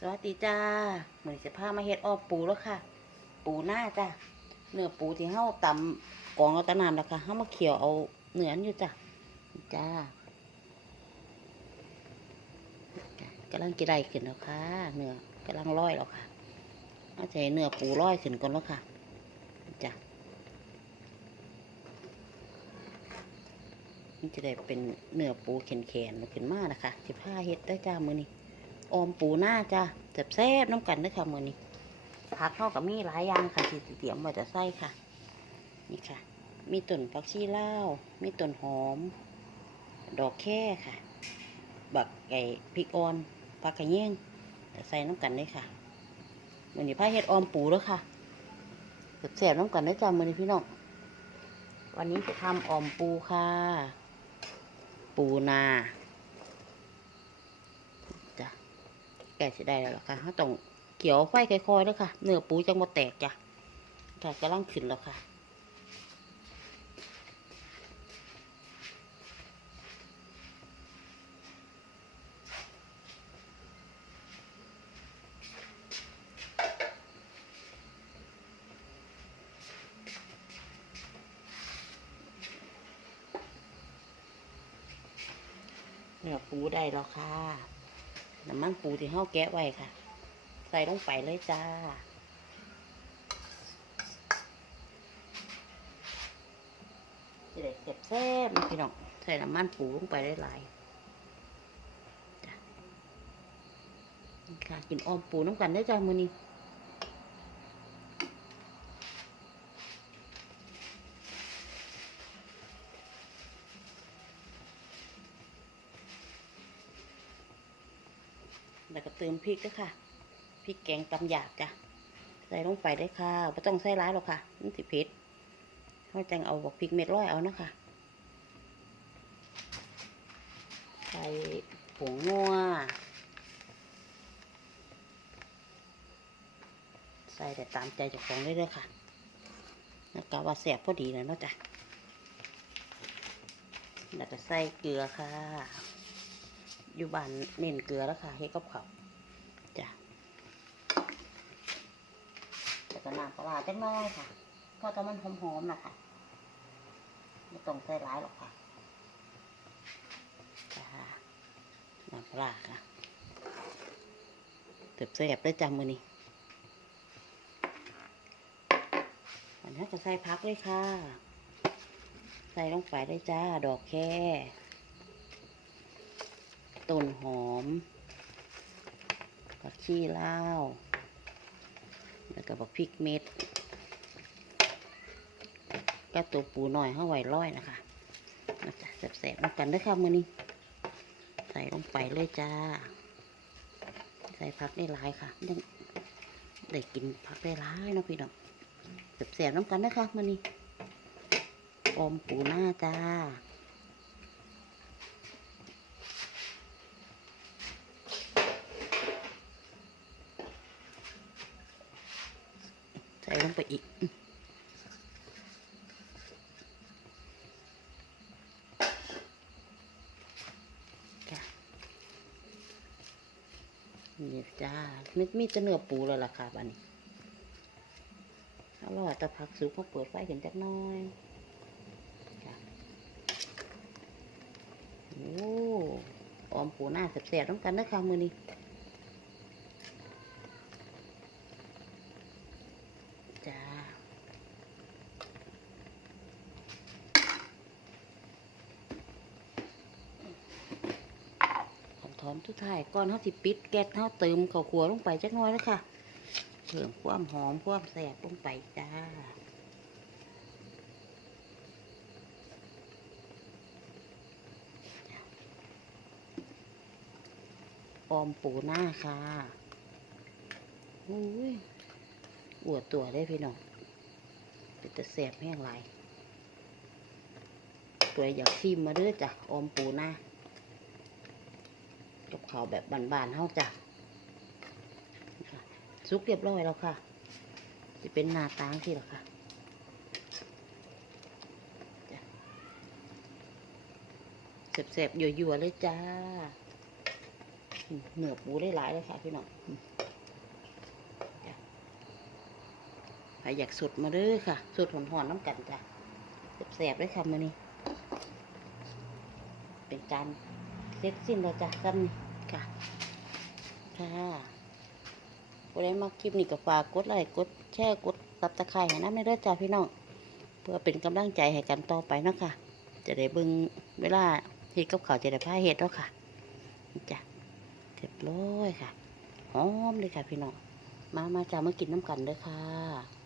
สวัสดีจ้าเหมือนจะพามาเฮ็ดอ้อปูแล้วค่ะ ปูหน้าจ้าเนื้อปูที่เฮาตำกองเอาตะนานแล้วค่ะเฮามาเคี่ยวเอาเนื้ออันอยู่จ้ะจ้ากำลังกินไดขึ้นแล้วค่ะ เนื้อกำลังร้อยแล้วค่ะเอาใจเนื้อปูร้อยขึ้นก่อนแล้วค่ะจ้ะมันจะได้เป็นเนื้อปูแข็งๆขึ้นมานะคะสิผ้าเฮ็ดได้จ้ามือนี้ อมปูหน้าจ้าแซ่บๆน้ำกันเด้อค่ะมือนี้ผักเข้ากับมีหลายอย่างค่ะที่สิเตรียมไว้จะใส่ค่ะ นี่ค่ะ มีต้นผักชีลาวมีต้นหอม ดอกแค่ค่ะ บักไก่พริกอ่อนผักกระเยงใส่น้ำกันเลยค่ะมือนี้พาเฮ็ดออมปูแล้วค่ะแซ่บๆน้ำกันเด้อจ้ามื้อนี้พี่น้องวันนี้จะทำออมปูค่ะ ปูนาจ้ะ แก่สิได้แล้วล่ะค่ะเขาต้องเกี่ยวไฟค่อยๆด้วยค่ะ เนื้อปูจังบ่แตกจ้ะถ้ากำลังขึ้นแล้วค่ะเนื้อปูได้แล้วค่ะ น้ำมันปูที่ห้าแกะไว้ค่ะ ใส่ลงไปเลยจ้า จะได้แซ่บๆพี่น้อง ใส่น้ำมันปูลงไปได้หลายค่ะกินออมปูน้ำกันได้จ้ามือนี้ แล้วก็เติมพริกด้วยค่ะ พริกแกงตำหยาบจ้ะ ใส่ลงไปได้ค่ะไม่ต้องใส่ร้ายหรอกค่ะมันสิเผ็ดเขาจังเอาบอกพริกเม็ดร้อยเอานะคะใส่ผงนัว ใส่แต่ตามใจเจ้าของได้เลยค่ะแล้วก็ว่าแสบพอดีเลยเนาะจ้ะแล้วก็ใส่เกลือค่ะ อยู่บ้านเน้นเกลือแล้วค่ะเฮ็ดกับเขาวจ้ะแต่ก็น้ำปลาร้าจังน้อยค่ะเพระมันหอมๆนะคะไม่ต้องใส่ร้ายหรอกค่ะจ้าน้ำปลาค่ะเติบแซ่บได้จำมือนี้อันนี้จะใส่พักเลยค่ะ ใส่ลงไปได้จ้า ดอกแค่ ต้นหอมผักชีลาว แล้วก็บักพริกเม็ดก็ตัวปูหน่อยเข้าไว้ร้อยนะคะนะจ๊ะแสบๆน้ำกันด้วยค่ะมือนี้ ใส่ลงไปเลยจ้า ใส่ผักได้หลายค่ะยังได้กินผักได้หลายเนาะพี่น้องแสบๆน้ำกันเด้วยค่ะมือนี้อมปูหน้าจ้า ใส่ลงไปอีกจ้ะนี่จ้าไม่มีจะเนื้อปูแล้วล่ะค่ะบันนี้เอาล่ะแต่ผักสุกเขาเปิดไฟกันจักน้อยจ้ะโอ้ออมปูหน้าแสบๆต้องกันนะคะมือนี้ จ้า ข องถอนทุกท่ายก่อนเขาสิปิดแก๊สเขาเติมข้าวขัวลงไปจักน้อยแล้วค่ะเพิ่มความหอมความแสบลงไปจ้าออมปูหน้าค่ะอุ้ยอวดตัวได้พี่น้องเป็นตะแสบแห้งหลายตัวอยากซิมมาเด้อจ้ะออมปูหน้า กับข้าวแบบบานๆเฮาจ้ะค่ะซุกเรียบร้อยแล้วค่ะจะเป็นหน้าตางที่หรอค่ะจ้ะแสบๆยั่วๆเลยจ้าอืมเนื้อปูได้หลายเลยค่ะพี่น้องใครอยากสุดมาเด้อค่ะ สุดหอนๆน้ำกันจ้ะแสบๆเลยค่ะมื้อนี้เป็นจานเสร็จสิ้นแล้วจ้ะกัน ค่ะ ค่ะผู้ใดมาคลิปนี้ก็ฝากกดไลค์กดแชร์กดตับตะไคร้ให้น้ำในเด้อจ้าพี่น้อง เพื่อเป็นกำลังใจให้กันต่อไปเนาะค่ะ จะได้เบิ่งเวลาเฮ็ดกับข้าวจะได้พาเฮ็ดเนาะค่ะจ้ะเรียบร้อยค่ะ หอมเลยค่ะพี่น้อง มามาจ้ามากินน้ำกันเด้อค่ะ